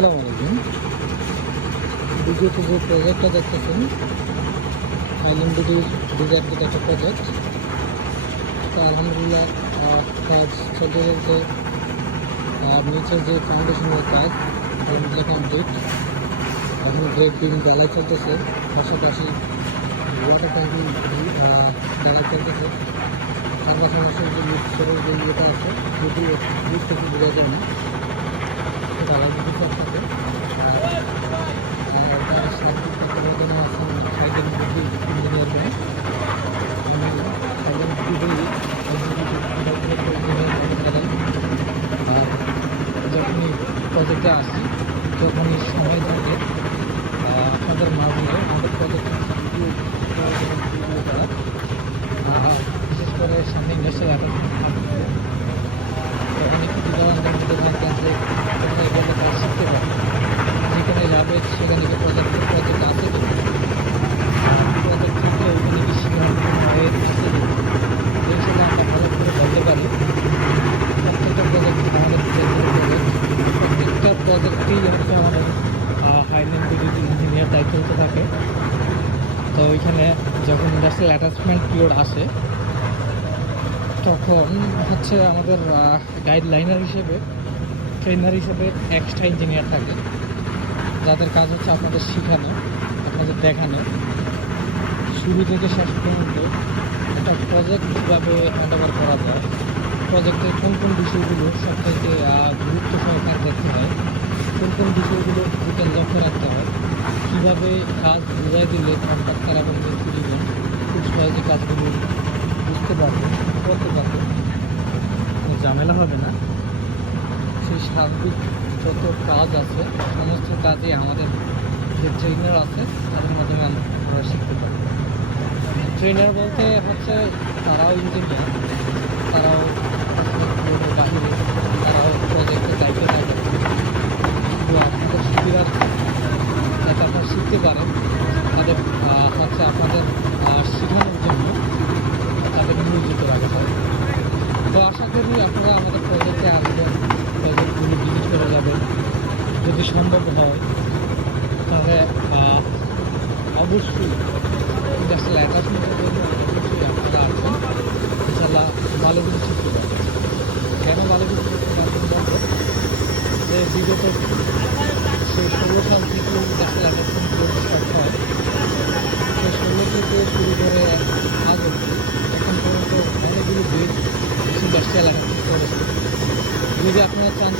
আসসালামু আলাইকুম। ভিডিওতে যে প্রজেক্টটা দেখতেছেন আইল্যান্ড বিডির ডিজাইনটা একটা প্রজেক্ট। তো আলহামদুলিল্লাহ কাজ চলতে চলতে নিচের যে ফাউন্ডেশনের কাজ যে কমপ্লিট। এখন গ্রেড বিম ঢালাই চলতেছে, পাশাপাশি ওয়াটার ট্যাঙ্কি ঢালাই চলতেছে। ঠান্ডা সমস্যার যে লিফ্টের যে ইয়েটা আছে যদি লিফ্ট থেকে বোঝা যায় না ঢালাই দিতে চলতেছে। যখনই প্রজেক্টে আসি যখনই সময় থাকে আপনাদের মাধ্যমে আমাদের প্রজেক্টের ভিডিওটা বিশেষ করে সামনে ইন্ডাস্ট্রিয়াল অনেক বিদ্যালয়ের মধ্যে থাকতেন যে এগুলো কাজ শিখতে পারে, যেখানে যাবে সেখানে প্রজেক্ট আছে প্রজেক্ট থাকলে ওখানে কি শিখানো হয়ে আছে এই হিসেবে আমরা ভালো করে বলতে পারি। প্রত্যেকটা প্রজেক্ট আমাদের প্রত্যেকটা প্রজেক্টেই হচ্ছে আমাদের হাইল্যান্ড বিডির ইঞ্জিনিয়ার দায়িত্ব থাকে। তো ওইখানে যখন ইন্ডাস্ট্রিয়াল অ্যাটাচমেন্ট পিরিয়ড আসে তখন হচ্ছে আমাদের গাইডলাইনার হিসেবে ট্রেনার হিসেবে এক্সট্রা ইঞ্জিনিয়ার থাকে, যাদের কাজ হচ্ছে আপনাদের শেখানো, আপনাদের দেখানো শুরু থেকে শেষ পর্যন্ত একটা প্রজেক্ট কীভাবে হ্যান্ড ওভার করা যায়, প্রজেক্টের কোন কোন বিষয়গুলো সবথেকে গুরুত্ব সহকারে দেখতে হয়, কোন কোন বিষয়গুলো খুবই লক্ষ্য রাখতে হয়, কীভাবে কাজ বোঝাই দিলে কন্ট্রাক্টর এবং দিবেন খুব সহজে কাজগুলো বুঝতে পারবেন, করতে পারবেন, কোনো ঝামেলা হবে না। সেই সার্বিক যত কাজ আছে সমস্ত কাজই আমাদের যে ট্রেনার আছে তাদের মাধ্যমে আমরা শিখতে পারি। ট্রেনার বলতে হচ্ছে তারাও ইঞ্জিনিয়ার, তারাও বাহিরে, তারাও প্রজেক্টের দায়িত্বে থাকে, কিন্তু আপনাদের সুবিধার যাতে আপনারা শিখতে পারেন তাদের হচ্ছে আপনাদের শেখানোর জন্য তাদের নিয়োজিত রাখা হয়। তো আশা করি আপনারা আমাদের প্রজেক্টে আসবেন, প্রজেক্টগুলি ভিজিট করে যাবেন, যদি সম্ভব হয় তাহলে অবশ্যই ইন্ডাস্ট্রিয়াল অ্যাটাচমেন্টের জন্য অবশ্যই আপনারা আসবেন, ইনশাল্লাহ ভালো কিছু শিখতে পারবেন। কেন ভালো কিছু শিখতে পারবেন বলতে যে বিগত সেই 16 সাল থেকে ইন্ডাস্ট্রিয়াল অ্যাটাচমেন্ট স্টার্ট হয়, সেই 16 থেকে শুরু করে আজ অবধি এখন পর্যন্ত অনেকগুলো দেশ ইন্ডাস্ট্রিয়াল অ্যাটাচমেন্ট করেছে। যদি আপনারা চান